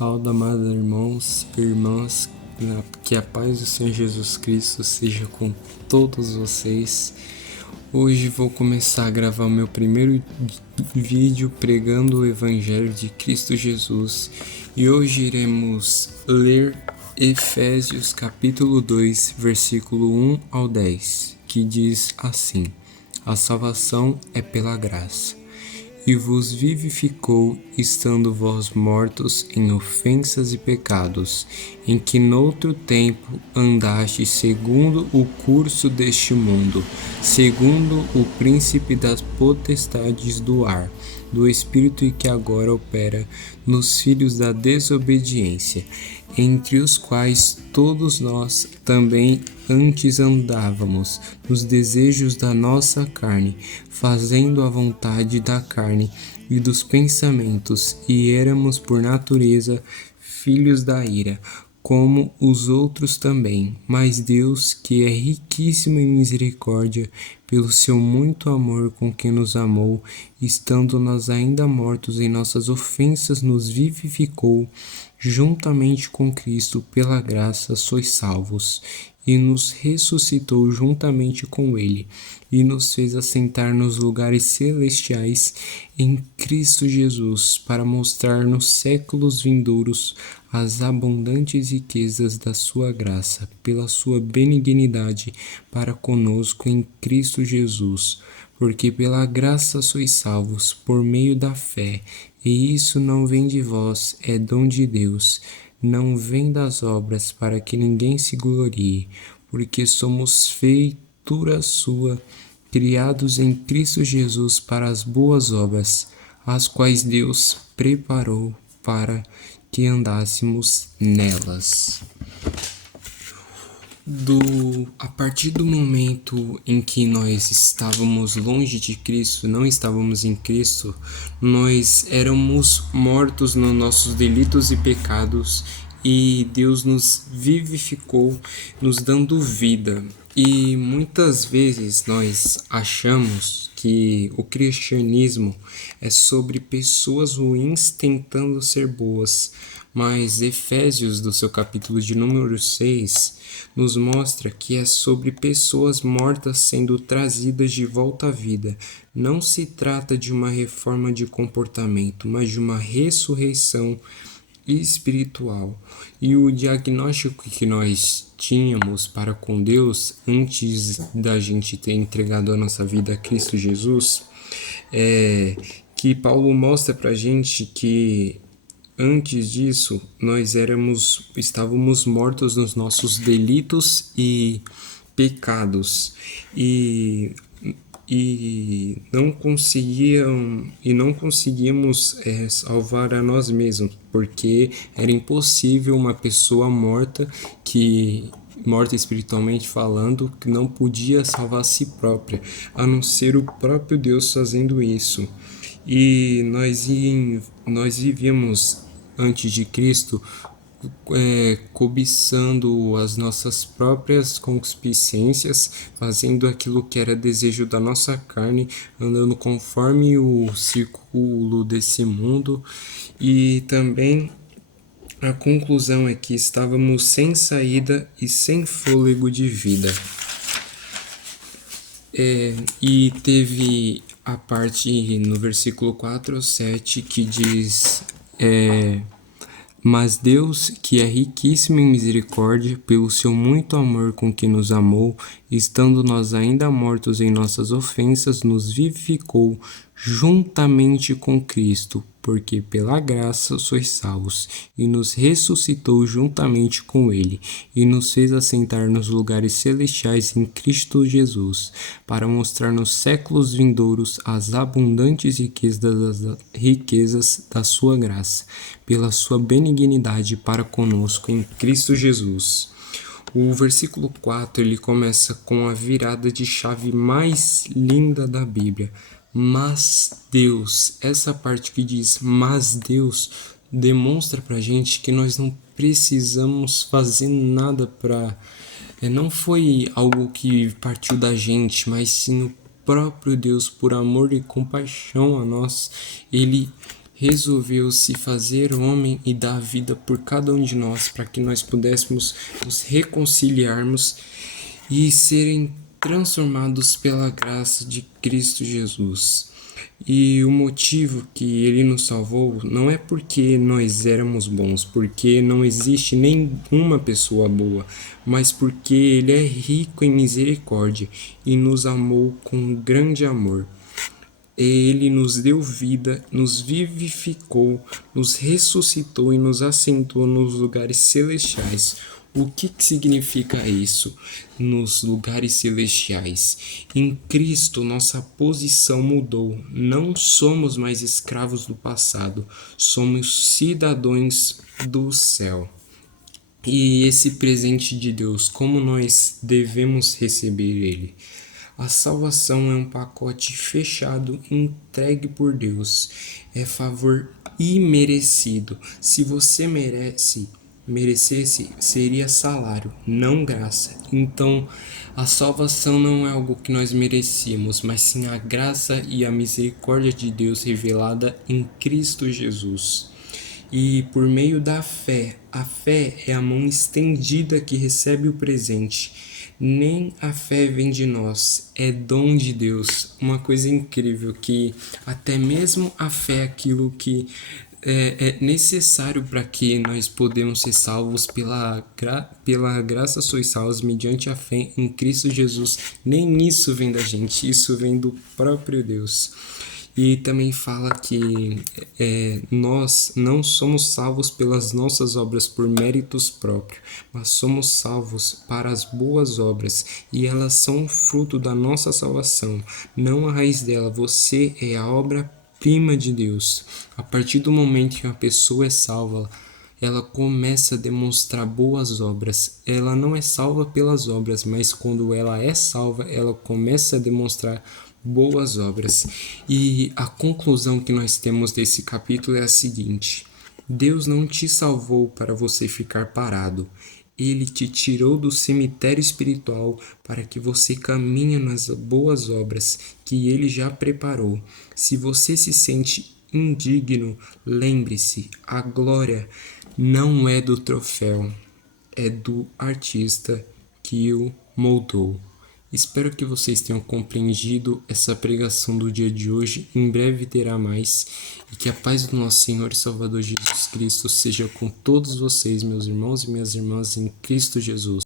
Salve, amados irmãos e irmãs, que a paz do Senhor Jesus Cristo seja com todos vocês. Hoje vou começar a gravar o meu primeiro vídeo pregando o Evangelho de Cristo Jesus e hoje iremos ler Efésios capítulo 2, versículo 1 ao 10, que diz assim: A salvação é pela graça. E vos vivificou, estando vós mortos em ofensas e pecados, em que noutro tempo andastes segundo o curso deste mundo, segundo o príncipe das potestades do ar, do espírito que agora opera nos filhos da desobediência, entre os quais todos nós também antes andávamos nos desejos da nossa carne, fazendo a vontade da carne e dos pensamentos, e éramos por natureza filhos da ira, como os outros também. Mas Deus, que é riquíssimo em misericórdia, pelo seu muito amor com que nos amou, estando nós ainda mortos em nossas ofensas, nos vivificou, juntamente com Cristo, pela graça sois salvos, e nos ressuscitou juntamente com ele, e nos fez assentar nos lugares celestiais em Cristo Jesus, para mostrar nos séculos vindouros as abundantes riquezas da sua graça, pela sua benignidade para conosco em Cristo Jesus. Porque pela graça sois salvos, por meio da fé, e isso não vem de vós, é dom de Deus, não vem das obras, para que ninguém se glorie, porque somos feitura sua, criados em Cristo Jesus para as boas obras, as quais Deus preparou para que andássemos nelas. A partir do momento em que nós estávamos longe de Cristo, não estávamos em Cristo, nós éramos mortos nos nossos delitos e pecados, e Deus nos vivificou, nos dando vida. E muitas vezes nós achamos que o cristianismo é sobre pessoas ruins tentando ser boas, mas Efésios, do seu capítulo de número 6, nos mostra que é sobre pessoas mortas sendo trazidas de volta à vida. Não se trata de uma reforma de comportamento, mas de uma ressurreição espiritual. E o diagnóstico que nós tínhamos para com Deus antes da gente ter entregado a nossa vida a Cristo Jesus é que Paulo mostra pra gente que antes disso nós estávamos mortos nos nossos delitos e pecados e não conseguíamos salvar a nós mesmos, porque era impossível uma pessoa morta espiritualmente falando, que não podia salvar a si própria, a não ser o próprio Deus fazendo isso. E nós vivíamos antes de Cristo cobiçando as nossas próprias concupiscências, fazendo aquilo que era desejo da nossa carne, andando conforme o círculo desse mundo. E também a conclusão é que estávamos sem saída e sem fôlego de vida. E teve a parte no versículo 4 ou 7 que diz: Mas Deus, que é riquíssimo em misericórdia, pelo seu muito amor com que nos amou, estando nós ainda mortos em nossas ofensas, nos vivificou juntamente com Cristo, porque pela graça sois salvos, e nos ressuscitou juntamente com ele, e nos fez assentar nos lugares celestiais em Cristo Jesus, para mostrar nos séculos vindouros as abundantes riquezas da sua graça, pela sua benignidade para conosco em Cristo Jesus. O versículo 4 ele começa com a virada de chave mais linda da Bíblia. Mas Deus, essa parte que diz mas Deus, demonstra pra gente que nós não precisamos fazer nada para... não foi algo que partiu da gente, mas sim o próprio Deus, por amor e compaixão a nós, ele resolveu se fazer homem e dar vida por cada um de nós, para que nós pudéssemos nos reconciliarmos e serem transformados pela graça de Cristo Jesus. E o motivo que ele nos salvou não é porque nós éramos bons, porque não existe nenhuma pessoa boa, mas porque ele é rico em misericórdia e nos amou com grande amor. Ele nos deu vida, nos vivificou, nos ressuscitou e nos assentou nos lugares celestiais. O que significa isso? Nos lugares celestiais. Em Cristo, nossa posição mudou. Não somos mais escravos do passado, somos cidadãos do céu. E esse presente de Deus, como nós devemos receber ele? A salvação é um pacote fechado, entregue por Deus. É favor imerecido. Se você merecesse, seria salário, não graça. Então, a salvação não é algo que nós merecíamos, mas sim a graça e a misericórdia de Deus revelada em Cristo Jesus. E por meio da fé, a fé é a mão estendida que recebe o presente. Nem a fé vem de nós, é dom de Deus. Uma coisa incrível que até mesmo a fé é aquilo que é necessário para que nós podemos ser salvos pela graça sois salvos mediante a fé em Cristo Jesus. Nem isso vem da gente, isso vem do próprio Deus. E também fala que nós não somos salvos pelas nossas obras por méritos próprios, mas somos salvos para as boas obras, e elas são fruto da nossa salvação, não a raiz dela. Você é a obra-prima de Deus. A partir do momento que uma pessoa é salva, ela começa a demonstrar boas obras. Ela não é salva pelas obras, mas quando ela é salva, ela começa a demonstrar boas obras. E a conclusão que nós temos desse capítulo é a seguinte: Deus não te salvou para você ficar parado. Ele te tirou do cemitério espiritual para que você caminhe nas boas obras que ele já preparou. Se você se sente indigno, lembre-se, a glória não é do troféu, é do artista que o moldou. Espero que vocês tenham compreendido essa pregação do dia de hoje. Em breve terá mais. E que a paz do nosso Senhor e Salvador Jesus Cristo seja com todos vocês, meus irmãos e minhas irmãs, em Cristo Jesus.